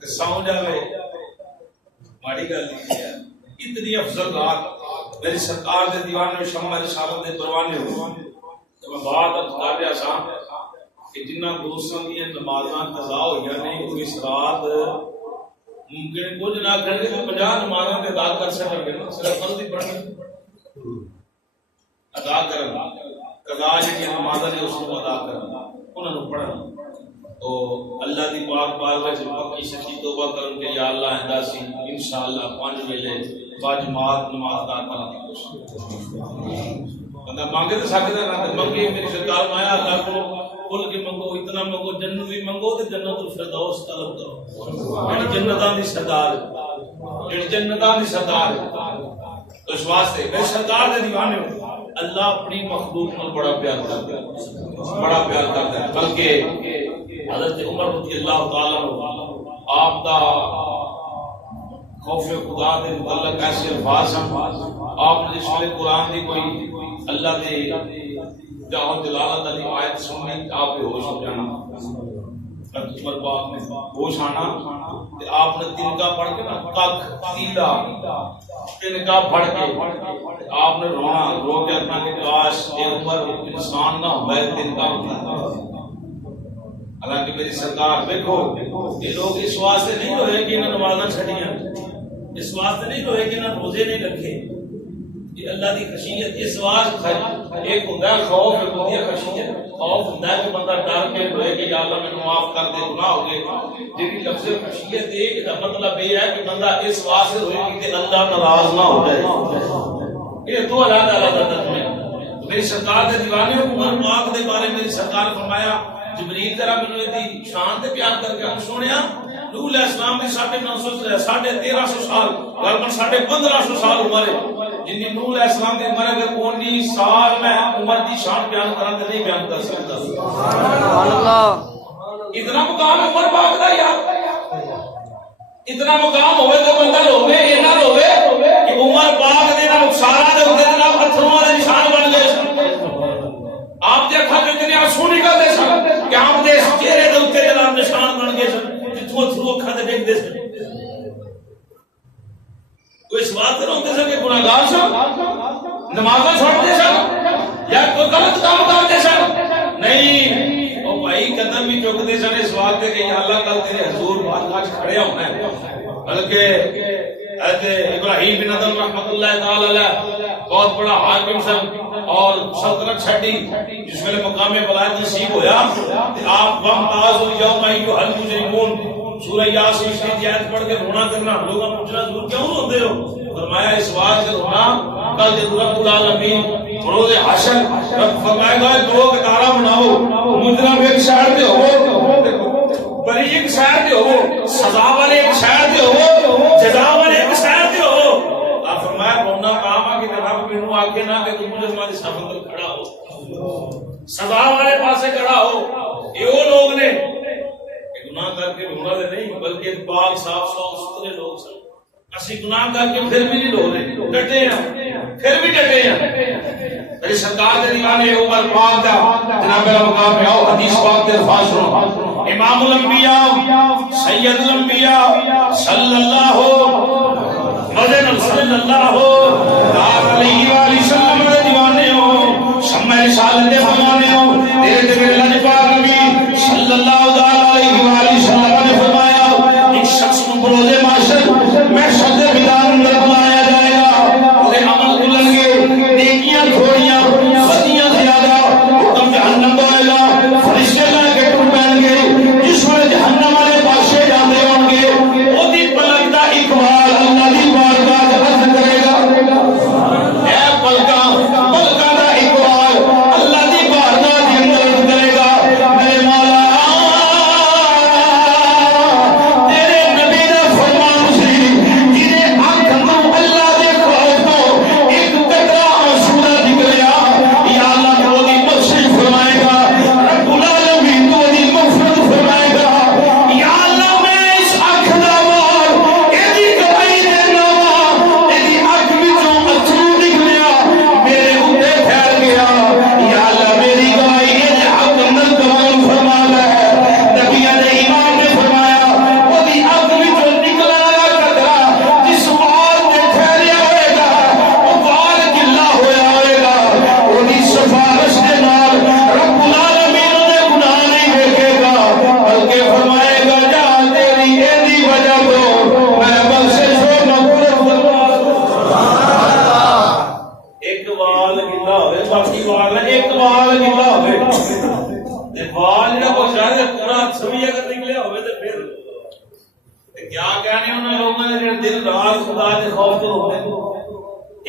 کہ ساؤں جاوے ماڑی گل نہیں ہے اتنی افضل رات میری سرکار دے دیوان میں شمع رسالت دے پروانے ہو تو میں بات کر رہا سا کہ جنہ دوستوں کی نمازاں قضا ہوئی نہیں وہ اس رات ممکن کچھ نہ کرے تو 50 نمازاں ادا کر سکیں گے صرف فرض ہی پڑھنا ادا کرنا قضا جی نمازاں نے اس کو ادا کرنا انہوں نے پڑھنا تو اللہ دی پاک بارگاہ وچ پکی سچی توبہ کرن کہ یا اللہ آئندہ سی انشاءاللہ 5 ویلے باجماعت نماز ادا کرن دی کوشش بندہ مانگے تو سکدا نہ منگے میری سرکار مایا اللہ کو کھل کے منگو اتنا منگو جنت بھی منگو تے جنت الفردوس طلب کرو یعنی جنتاں دی سردار یعنی جنتاں دی سردار تو اس واسطے میرے سرکار دے دیوانے ہو اللہ اپنی مخلوق کو بڑا پیار کرتا ہے بڑا پیار کرتا ہے بلکہ حضرت عمر رضی اللہ تعالیٰ عنہ آپ دا خوف خدا دے متعلق ایسے الفاظ ہیں آپ نے اس ویلے قرآن دی کوئی اللہ دے جاہو جلالت علی آیت سننی آپ بے ہوش ہو جانا حضرت عمر پاک نے ہوش آنا کہ آپ نے تنکا پڑھ کے نا کک تیلا تنکا پڑھ کے آپ نے رونا رو کے اپنا کہ کاش اے عمر انسان نہ ہوئے تنکا ہوتا حالانکہ میری سرکار دیکھو یہ لوگ اس واسطے نہیں ہوئے کہ انہیں نمازاں چھڑیاں اس واسطے نہیں ہوئے کہ انہیں روزے نہیں رکھے یہ اللہ دی خشیت اس واسطے ایک ہوتا ہے خوف ایک ہوتی ہے خشیت خوف ہوتا ہے کہ بندہ ڈر کے روئے کہ یا اللہ میں معاف کر دے گناہ ہو گئے جبکہ لفظ خشیت ایک کا مطلب یہ ہے کہ بندہ اس واسطے روئے کہ اللہ ناراض نہ ہو جائے یہ دو علیحدہ علیحدہ ترجمے میری سرکار کے دیوانے عمر پاک دے بارے میری سرکار فرمایا جبریل ذرا میں دی شان تے بیان کر کے ہم سنیا نوح علیہ السلام کی 1350 سال غالباً 1550 سال عمر ہے جن نوح علیہ السلام کی عمر اگر 19 سال میں عمر دی شان بیان کرا تے نہیں بیان کر سکتا سبحان اللہ اتنا مقام عمر پاک دا یار اتنا مقام ہوئے تو بندہ ہوئے اینا ہوئے کہ عمر پاک دے نال سارا دے اوتے جناب اتھروں دے نشان بن گئے آپ دے اکھاں وچ اتنے آنسو نکلدے سن کہ آپ دے چہرے دے اوتے جناب نشان بن گئے سن جتھوں اتھروں اکھاں تے ڈگدے سن کوئی اس بات تے روندے سن کہ گناہگار سن نمازاں چھوڑدے سن یا کوئی غلط کام کردے سن نہیں او بھائی قدم بھی چکدے سن اس بات تے کہ یا اللہ کل تیرے حضور بارگاہ وچ کھڑے ہونا ہے بلکہ حضرت ابراہیم بن ادم رحمۃ اللہ تعالی علیہ بہت بڑا حاکم سن اور سلطنت چھڑی جس میں مقام ولایت نصیب ہویا کہ آپ ومتاز الیوم ایھا المجرمون سورہ یاسین کی آیت پڑھ کے رونا کرنا لوگوں پوچھنا ضرور کیوں روندے ہو فرمایا اس بات سے رونا کل جب رب العالمین روز حشر رب فرمائے گا دو قطارہ بناؤ مجرم ایک سائیڈ پہ ہو بری ایک سائیڈ پہ ہو سزا والے ایک سائیڈ پہ ہو جزا والے ایک سائیڈ پہ ہو آپ فرمایا رونا کام ہے کہ رب مینوں آگے نہ کہ تم مجرماں دے سامنے کھڑا ہو سزا والے پاسے کھڑا ہو یہ وہ لوگ نے گناہ کر کے رونا دے نہیں بلکہ پاک صاف ستھرے لوگ سن اسی گناہ کر کے پھر بھی نہیں رو رہے ڈٹے ہیں پھر بھی ڈٹے ہیں میری سرکار دے دیوانے عمر پاک دا جناب میرا مقام ہے آؤ حدیث پاک دے الفاظ سنو امام الانبیاء سید الانبیاء صلی اللہ مدن صلی اللہ علیہ وآلہ وسلم دے دیوانے ہو شمع رسالت دے فرمانے ہو تیرے تے میرے اللہ پاک نبی صلی اللہ علیہ وآلہ وسلم نے فرمایا ایک شخص کو روز معاشر محشر دے میدان اندر بلایا جائے گا اور عمل کھلیں گے نیکیاں تھوڑیاں بدیاں زیادہ حکم جہنم ہوئے گا فرشتے لا کے ٹر پہن گے جس میں جہنم والے بادشاہ جاندے ہوں گے وہ دی پلک دا اقبال اللہ دی بارگاہ عرض کرے گا اے پلکاں پلکاں دا اقبال اللہ دی بارگاہ دے اندر عرض کرے گا میرے مولا وال جڑا کو شاید پورا سوئی اگر نکلیا ہوئے تو پھر کیا کہنے انہوں لوگوں نے جڑے دن رات خدا کے خوف تو روتے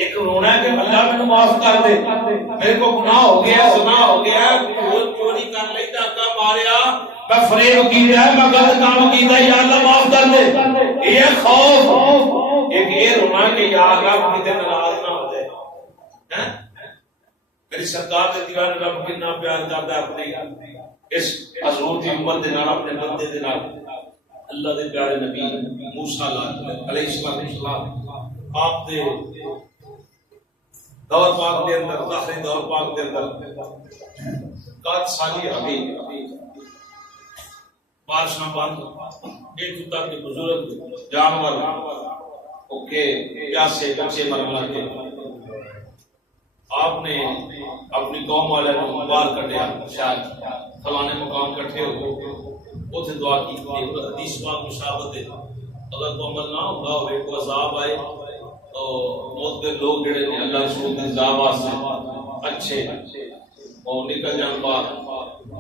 ایک رونا ہے کہ اللہ میں معاف کر دے، میرے کو گناہ ہو گیا، زنا ہو گیا، چوری کر لی، ڈاکہ ماریا، میں فریب کیا، میں غلط کام کیا، یا اللہ معاف کر دے، یہ خوف ایک یہ رونا کہ یا اللہ کتنے ناراض نہ ہو جائے۔ میری سرکار نے دیوان رب کتنا پیار کرتا ہے اپنی اس حضور کی امت دے نال، اپنے بندے دے نال۔ اللہ دے پیارے نبی موسیٰ علیہ السلام آپ دے دور پاک دے اندر، داخلی دور پاک دے اندر 7 سالی ابھی بارشاں بند، ایک تک کے بزرگ جانور اوکے پیاسے بچے مرن لگے، آپ نے اپنی قوم والے کو باہر کٹیا، شاید فلانے مقام کٹھے ہو اتنے دعا کی، حدیث پاک مشابہت ہے، اگر تو عمل نہ ہوگا ہوئے کو عذاب آئے تو موت کے لوگ جڑے نے اللہ رسول کے عذاب سے اچھے اور نکل جان بعد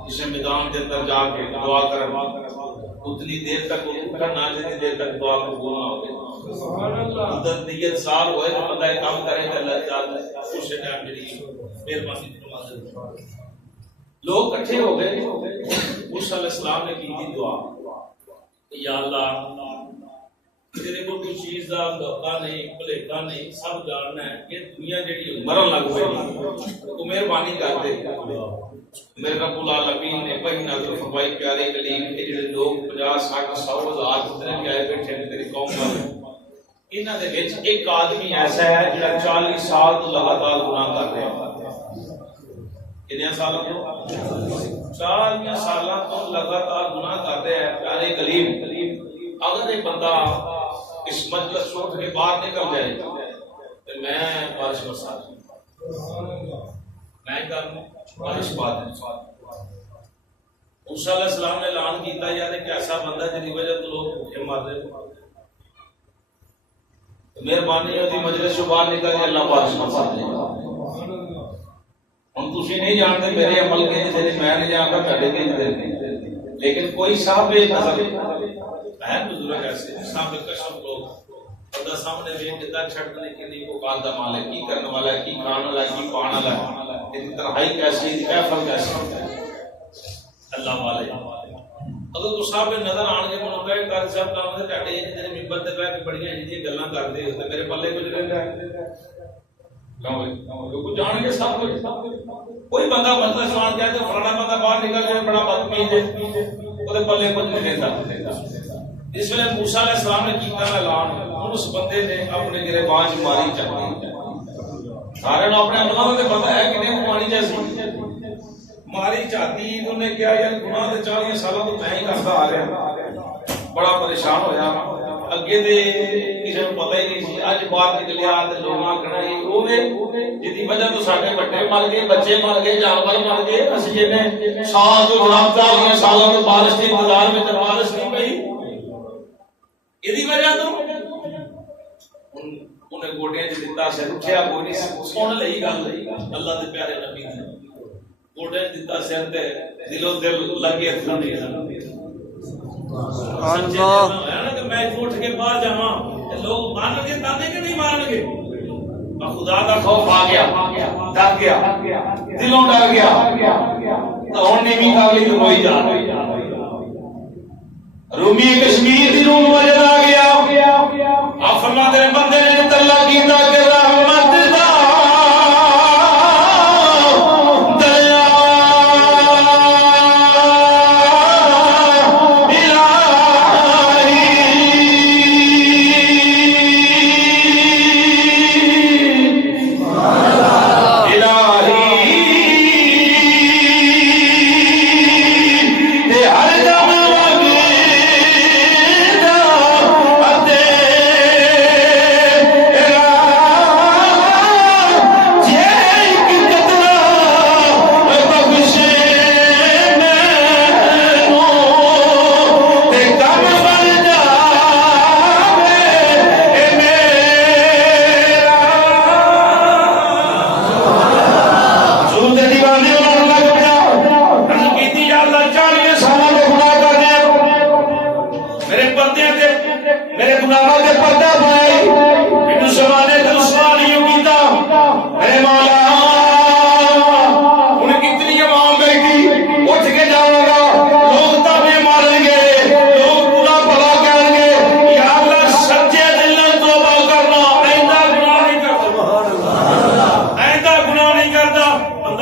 اسے میدان کے اندر جا کے دعا کریں، اتنی دیر تک اٹھا نہ جتنی دیر تک دعا قبول نہ ہوگی، مدت نیت سال ہوئے تو بندہ کام کرے تو اللہ تعالیٰ اس ٹائم جڑی مہربانی فرما دے۔ لوگ کٹھے ہو گئے، موسیٰ علیہ السلام نے کی تھی دعا، یا اللہ تیرے کو کوئی چیز دا دھوکا نہیں، بھلیکا نہیں، سب جاننا ہے کہ دنیا جڑی مرن لگ پئی، تو مہربانی کر دے۔ میرے رب العالمین نے وہی نازل فرمائی پیارے کلیم کہ جڑے لوگ 50 60 100 ہزار جتنے بھی آئے بیٹھے ہیں تیری قوم والے، انہاں دے وچ ایک آدمی ایسا ہے جڑا 40 سال تو لگاتار گناہ کر رہا ہے۔ کتنے سالوں تو 40 سالوں تو لگاتار گناہ کر رہا ہے پیارے کلیم۔ اگر ایک بندہ اس مجلس چھوڑ کے باہر نکل جائے تو میں بارش برسا دوں، میں کروں بارش بات ہے۔ موسیٰ علیہ السلام نے اعلان کیتا یار ایک ایسا بندہ جن کی وجہ تو لوگ بھوکے مر رہے، مہربانی ہے مجلس سے باہر نکل جائے اللہ بارش برسا دے گا۔ ہم تسی نہیں جانتے میرے عمل کے جیسے میں نہیں جانتا کھڑے کے نہیں، لیکن کوئی صاحب بے نظر ہے بزرگ ایسے صاحب کشف لوگ بندہ سامنے ویکھ کے تک چھڑنے کے لیے وہ کال دا مال ہے، کی کرنے والا ہے، کی کھان والا ہے، کی پان والا ہے، اتنی تنہائی کیسی ہے، کیفر کیسی ہے اللہ والے۔ اگر تو صاحب نظر آن کے منو کہ کر صاحب کام دے ٹاڈے جے منبر تے بیٹھ کے بڑیاں جی گلاں کردے تے میرے پلے کچھ رہندا ہے کو جان کے سب کوئی بندہ بندہ سوال کہتے فلانا بندہ باہر نکل جائے بڑا بدتمیز ہے، وہ پلے کچھ نہیں رہتا۔ اس ویلے موسیٰ علیہ السلام نے کیتا اعلان، اس بندے نے اپنے گریباں چ ماری چاہتی، سارے نے اپنے عملوں سے پتہ ہے کہ نہیں ماری جیسی ماری چاہتی، انہوں نے کیا یار گناہ دے 40 سالوں تو میں ہی کرتا آ رہا، بڑا پریشان ہویا، اگے دے کسی کو پتہ ہی نہیں سی، اج باہر نکلیا تے لوگاں کڑائی ہوے جدی وجہ تو ساڈے بڑے مر گئے، بچے مر گئے، جانور مر گئے، اسی نے سال تو جناب 40 سالوں تو بارش کے انتظار میں بارش نہیں پئی، یہ وجہ تو انہیں گوٹیاں چ دتا سر اٹھیا کوئی نہیں، سن لئی گل اللہ دے پیارے نبی دی، گوٹیاں دتا سر تے دلوں دل لگے تھا نہیں اللہ کہ میں اٹھ کے باہر جاواں لوگ مان گے تانے کہ نہیں مان گے، خدا دا خوف آ گیا، ڈر گیا، دلوں ڈر گیا، تو ہن نہیں بھی کاغذ تو کوئی جا رومی کشمیر دی روم وجد آ گیا، افرما تیرے بندے نے تلا کیتا کہ رحمت دا دریا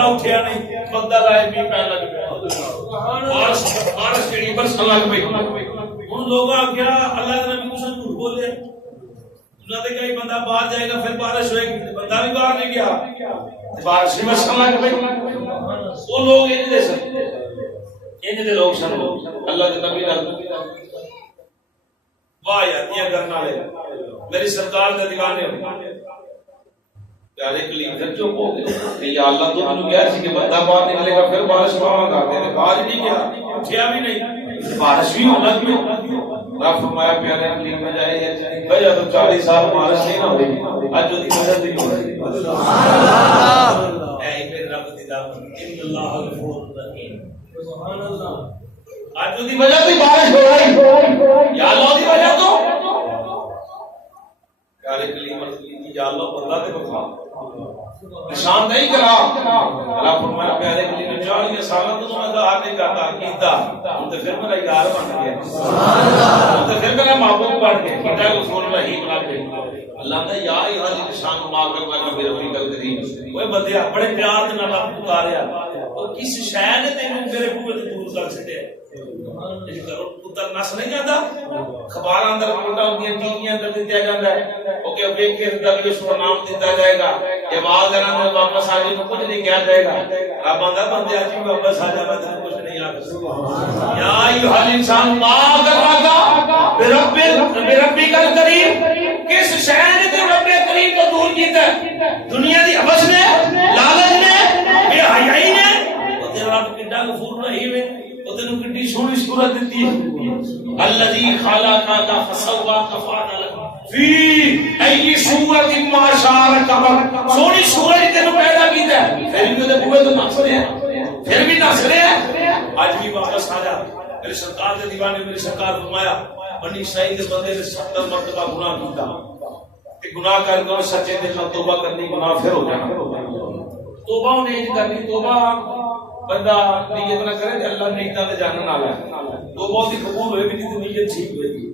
بندہ اٹھیا نہیں بندہ لائے بھی پہن لگ پیا بارش کیڑی برسن لگ پئی ان لوگوں کیا اللہ کے نبی کو جھوٹ بولے انہوں نے کہا بندہ باہر جائے گا پھر بارش ہوئے گی بندہ بھی باہر نہیں گیا بارش بھی برسن لگ پئی وہ لوگ ان دے سن ان دے لوگ سن اللہ کے نبی نال واہ یادیاں کرنے والے میری سرکار دے دیوانے پیارے کلیدر جو ہو گئے یا اللہ تو انہوں گیا سی کہ بندہ باہر نکلے گا پھر بارش پاواں گا تیرے باہر نہیں گیا اٹھیا بھی نہیں بارش بھی ہونا کیوں رب فرمایا پیارے کلیدر میں جائے بھیا تو 40 سال بارش نہیں نہ ہوئی اج دی مدد نہیں ہو رہی سبحان اللہ اے میرے رب دی دعوت ان اللہ غفور رحیم سبحان اللہ آج دی وجہ سے بارش ہو رہی یا اللہ دی وجہ تو پیارے کلمت کی یا اللہ بندہ دے بخا نشان نہیں کرا اللہ فرمایا پیارے کلمت 40 سالوں تو میں ظاہر نہیں کرتا کیتا تو پھر میرا یار بن گیا سبحان اللہ تو پھر میرا محبوب بن گیا کیتا رسول رحیم بن گیا اللہ نے یا الہ نشان ما کرنا کا میرے بھی گل کریم اوے بندیا بڑے پیار دے نال آپ پکاریا او کس شے نے تینوں میرے بوے تے دور کر چھڈیا یہ کرو پتر نس نہیں جاتا خبر اندر کوٹا ہوندیاں ٹیکیاں اندر دیا جاندا ہے اوکے ویکھ کے اندر اس کو نام دیتا جائے گا یہ بعد دن میں واپس آ جائے تو کچھ نہیں کیا جائے گا رب آندا بندے اج بھی واپس آ جا میں کچھ نہیں یاد سبحان یا ایھا الانسان ما غرک بربک الکریم کس شے نے تے رب کریم کو دور کیتا دنیا دی حوث نے لالچ نے بے حیائی نے او تے رب کڈا غفور رحیم ہے او تینوں کڈی سونی صورت دتی ہے الذی خلقک فسواک فعدل فی ای صورت ما شاء رکب سونی صورت تینوں پیدا کیتا ہے پھر بھی تے بوئے تو نس رہے ہیں پھر بھی نس رہے ہیں اج بھی واپس آ جا میرے سرکار دے دیوانے میری سرکار فرمایا بنی اسرائیل دے بندے نے 70 مرتبہ گناہ کیتا کہ گناہ کر کے سچے دل نال توبہ کرنی گناہ پھر ہو جانا توبہ نہیں کرنی توبہ بندہ نیت نہ کرے تے اللہ نہیں تے جانن والا ہے توبہ دی قبول ہوئے بھی نہیں تے نیت ٹھیک ہوئے گی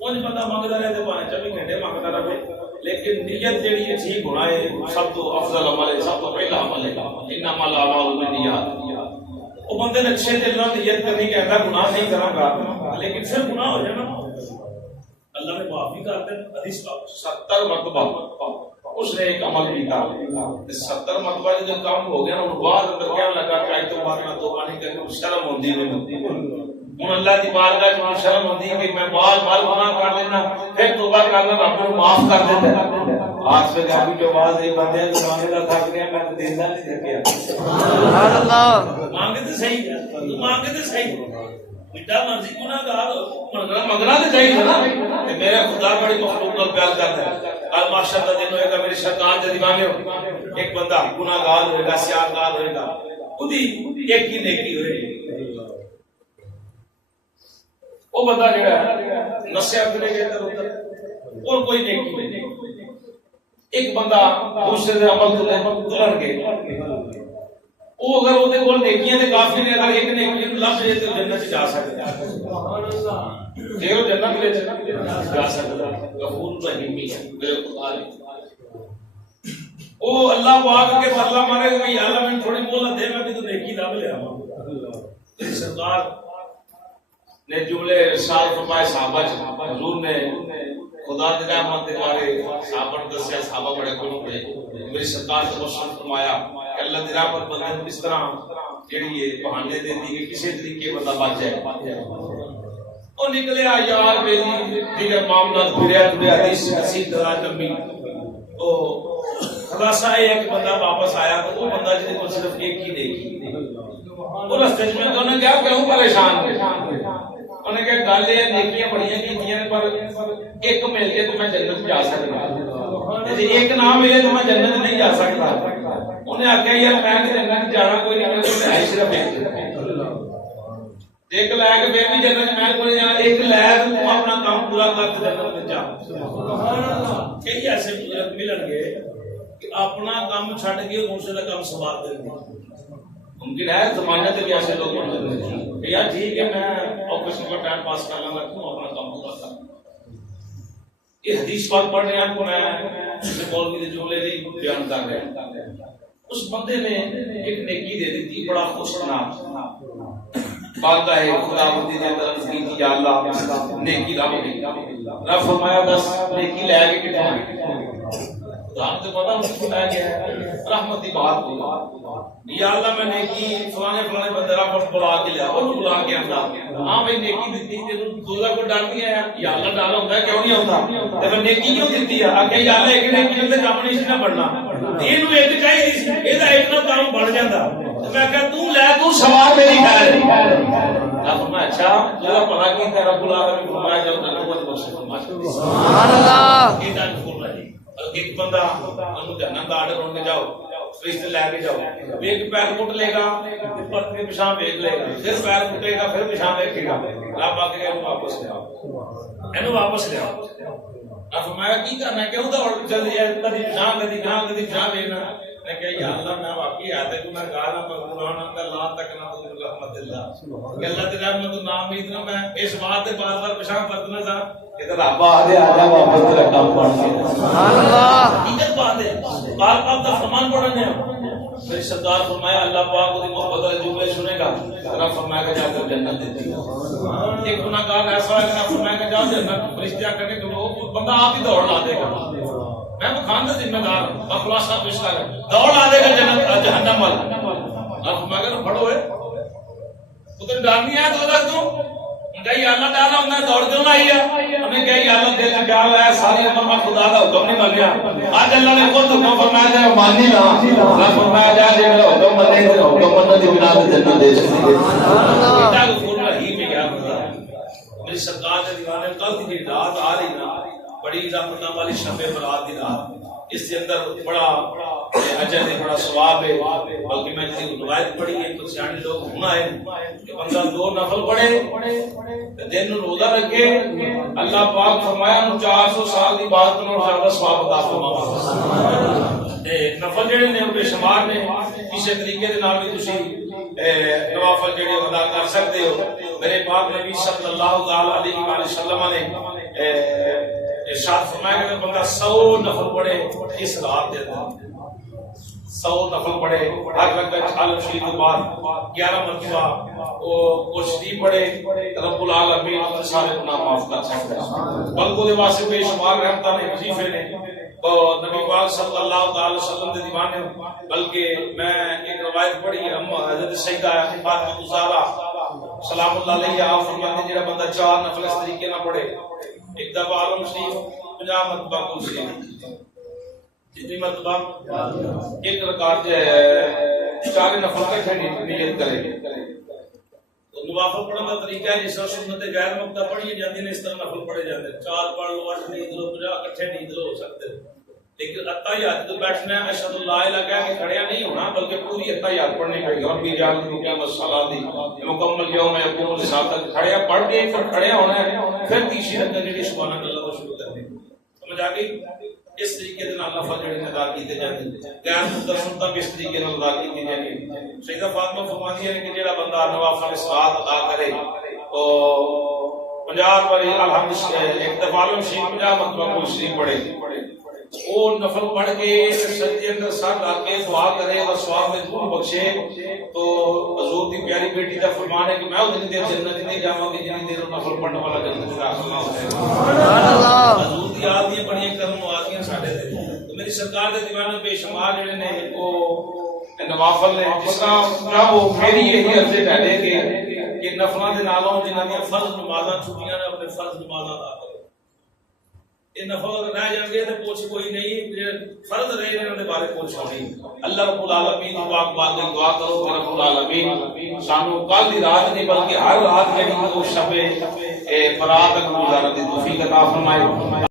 اون بندہ مانگدا رہے تے 24 گھنٹے مانگدا رہے لیکن نیت جڑی ہے ٹھیک ہونا ہے سب تو افضل عمل ہے سب تو پہلا عمل ہے انما الاعمال بالنیات وہ بندے نے اچھے دل نال نیت کرنی کہ میں گناہ نہیں کراں گا لیکن پھر گناہ ہو جانا اللہ نے معافی کر دے حدیث 70 مرتبہ اس نے ایک عمل کیتا 70 مرتبہ جو کام ہو گیا ان بعد اندر کیا لگا کہ آج تو بعد میں توبہ نہیں کرنی شرم ہوندی نہیں ہن اللہ دی بارگاہ میں شرم ہوندی ہے کہ میں بار بار گناہ کر لینا پھر توبہ کرنا رب نے معاف کر دیتا ہے آج سے جابی جو آواز ہے بندے زمانے دا تھک گیا میں تو دیندہ نہیں تھکیا سبحان اللہ مانگتے صحیح ہے مانگتے صحیح بیٹا مرضی گناہ گار منگنا تو چاہیے نا کہ میرا خدا بڑی مخلوق کو پیار کرتا ہے کل معاشر کا دن ہوئے گا میری سرکار دے دیوانے ہو ایک بندہ گناہ گار ہوئے گا سیاہ گار ہوئے گا خودی ایک ہی نیکی ہوئے گی وہ بندہ جو ہے نصیحت کرے گا ادھر ادھر اور کوئی نیکی نہیں ایک بندہ دوسرے دے عمل تو لڑ گئے وہ اگر وہ دے کول نیکیاں تے کافی نے اگر ایک نیکی لب جائے تو جنت جا سکتا ہے سبحان اللہ جے وہ جنت لے جا سکتا ہے غفور رحیم ہے میرے خدا نے او اللہ پاک کے بدلہ مارے کہ یا اللہ میں تھوڑی مہلت دے میں بھی تو نیکی لب لے آواں اللہ سرکار نے جملے ارشاد فرمائے صحابہ حضور نے خدا دی رحمت دے بارے صحابہ نے دسیا صحابہ بڑے خوش ہوئے میری سرکار نے روشن فرمایا کہ اللہ دی رحمت بندے کو کس طرح جڑی ہے بہانے دیندی کہ کسی طریقے بندہ بچ جائے او نکلیا یار میری دیگر معاملات پھریا پھریا حدیث حسین درا لمبی او خلاصہ ہے کہ بندہ واپس آیا تو وہ بندہ جس کو صرف ایک ہی دیکھی اور راستے میں تو نے کیا کیوں پریشان ہے انہیں کہ گل یہ نیکیاں بڑیاں کیتیاں پر ایک مل کے تو میں جنت جا سکتا جی ایک نہ ملے تو میں جنت نہیں جا سکتا انہیں آخیا یار میں جنت جانا کوئی نہیں میں آئی صرف ایک لے کے پھر بھی جنت میں کوئی جانا ایک لے تو اپنا کام پورا کر کے جنت میں جا کئی ایسے بزرگ ملن گے کہ اپنا کام چھڈ کے دوسرے کا کام سنبھال دیں گے ممکن ہے زمانے سے بھی ایسے لوگ کہ یار ٹھیک ہے میں آفس میں ٹائم پاس کر لوں گا کیوں اپنا کام پورا کر یہ حدیث پاک پڑھنے آپ کو میں مولوی کے جملے نہیں بیان کر رہا اس بندے نے ایک نیکی دے دی تھی بڑا خوش نام باقا ہے خدا بندی نے طرف کی تھی یا اللہ نیکی رب دی رب فرمایا بس نیکی لے کے کٹھا خدا نے پتا اس کو لے گیا رحمت دی بات ہوئی یا اللہ میں نیکی فلانے فلانے بندے رب بلا کے لیا اور بلا کے آندا ہاں بھائی نیکی دیتی تے دوزہ کو ڈال دیا ہے یا اللہ ڈال ہوتا ہے کیوں نہیں ہوتا تے میں نیکی کیوں دیتی ہے کہ یا اللہ ایک نیکی تے کام نہیں سی نہ بڑھنا دین نو ایک چاہیے سی اے دا ایک نہ کام بڑھ جاندا میں کہ تو لے تو سوال میری خیر اب میں اچھا اللہ پڑھا کی تے رب العالمین فرمایا جب نبوت بخش فرمایا سبحان اللہ یہ دان کھول رہی ایک بندہ انو جنت دا آرڈر ہون کے جاؤ فرشتے لے کے جاؤ ایک پیر مٹ لے گا اوپر کے پیشاں دیکھ لے گا پھر پیر مٹے گا پھر پیشاں دیکھے گا رب آ کے واپس لے آؤ اینو واپس لے آؤ اب فرمایا کی کرنا ہے کیوں دوڑ چل جائے کدی پیشاں دیکھنا میں کہ یا اللہ میں واقعی آتے کو میں گانا پر قرآن کا لا تک نہ تو رحمت اللہ کہ اللہ تیرا میں تو نام نہیں اتنا میں اس بات سے بار بار پیشاں کرنا تھا کہ تیرا ابا آ جا واپس تیرا کام پڑھ سبحان اللہ حقیقت بات ہے بار بار کا فرمان پڑھنے میری سرکار فرمایا اللہ پاک کی محبت والے جملے سنے گا رب فرمایا کہ جا کر جنت دیتی ہے ایک گناہگار ایسا ہے کہ فرمایا کہ جاؤ جنت فرشتہ کرنے کے وہ بندہ آپ ہی دوڑ لا دے گا میں وہ خاندان ذمہ دار ہوں خلاصہ پیش کر دوڑ لا دے گا جنت جہنم والا اب مگر پڑھو ہے ادھر ڈالنی ہے تو ادھر تو کہیں اللہ تعالیٰ انہیں دوڑ کیوں نہ آئی ہے انہیں کہیں اللہ دل سے خیال ہے ساری عمر میں خدا کا حکم نہیں مانیا آج اللہ نے خود حکم فرمایا جائے مانی لا اللہ فرمایا جائے جے میرا حکم مانے تو حکم ماننے دی بنا تے جنت دے سکتے بیٹا غفور رحیم ہے یار خدا میری سرکار کے دیوانے کل کی رات آ رہی نا بڑی رحمتوں والی شب برات دی رات اس کے اندر بڑا اجر ہے بڑا ثواب ہے بلکہ میں نے روایت پڑھی ہے تو سیانے لوگ ہونا ہے کہ بندہ دو نفل پڑھے دن روزہ رکھے اللہ پاک فرمایا 400 سال دی بات کو زیادہ ثواب عطا فرماوا تے نفل جڑے نے بے شمار نے کسی طریقے دے نال بھی تسی نوافل جڑے ادا کر سکتے ہو میرے پاک نبی صلی اللہ تعالی علیہ وآلہ وسلم نے ارشاد فرمایا کہ بندہ 100 نفل پڑھے اس رات دے اندر 100 نفل پڑھے ہر رکعت عالم شریف کے بعد 11 مرتبہ وہ شریف پڑھے رب العالمین سارے گناہ معاف کر سکتا ہے بلکہ دے واسطے بے شمار رحمتاں نے وظیفے نے تو نبی پاک صلی اللہ تعالی وسلم دے دیوانے بلکہ میں ایک روایت پڑھی ہے حضرت سیدہ فاطمہ زہرا سلام اللہ علیہ آپ فرماتے ہیں جڑا بندہ 4 نفل اس طریقے نہ پڑھے ایک دفعہ عالم شریف 50 مرتبہ کل شریف جتنی مرتبہ ایک رکعت 4 نفل کا نیت کرے تو نوافل پڑھنے کا طریقہ ہے جس طرح سنت غیر مقطع پڑھی جاتی ہے اس طرح نفل پڑھے جاتے ہیں 4 پڑھ لو 8 نہیں دو 50 اکٹھے نہیں دو سکتے لیکن اتحیات تو بیٹھنا ہے اشہد اللہ الہ کہہ کے کھڑیا نہیں ہونا بلکہ پوری اتحیات پڑھنی پڑے گی اور بھی جان کی قیامت الصلاۃ دی مکمل یوم یقوم الحساب تک کھڑیا پڑھ کے پھر کھڑے ہونا ہے پھر تیسری رکعت جڑی سبحان اللہ کو شروع کرنی سمجھ آ گئی اس طریقے سے اللہ فجر ادا کیتے جاتے ہیں غیر مقدس سنتاں بھی اس طریقے سے ادا کیتی جاتی ہیں سیدہ فاطمہ فرماتی ہے کہ جڑا بندہ نوافل صلات ادا کرے او 50 پر الحمد ایک دفعہ عالم شریف 50 مرتبہ کل شریف پڑھے وہ نفل پڑھ کے سجدے اندر سر رکھ کے دعا کرے اور ثواب میں ضرور بخشے تو حضور کی پیاری بیٹی کا فرمان ہے کہ میں اتنی دیر جنت نہیں جاواں گی جتنی دیر نفل پڑھنے والا جنت میں داخل نہ ہو سبحان اللہ حضور دی آدیاں بڑی کرم آدیاں ساڈے تے تو میری سرکار دے دیوانے بے شمار جڑے نے وہ نوافل نے جس طرح وہ میری یہی عرض ہے کہ نفلاں دے نالوں جنہاں دی فرض نمازاں چھٹیاں نے اپنے فرض نمازاں ادا کرو یہ نفل رہ جان گے تو پوچھ کوئی نہیں فرض رہے انہاں دے بارے پوچھ نہیں اللہ رب العالمین پاک بات دی دعا کرو کہ رب العالمین سانو کل دی رات نہیں بلکہ ہر رات میں وہ شب برات تک گزارنے دی توفیق عطا فرمائے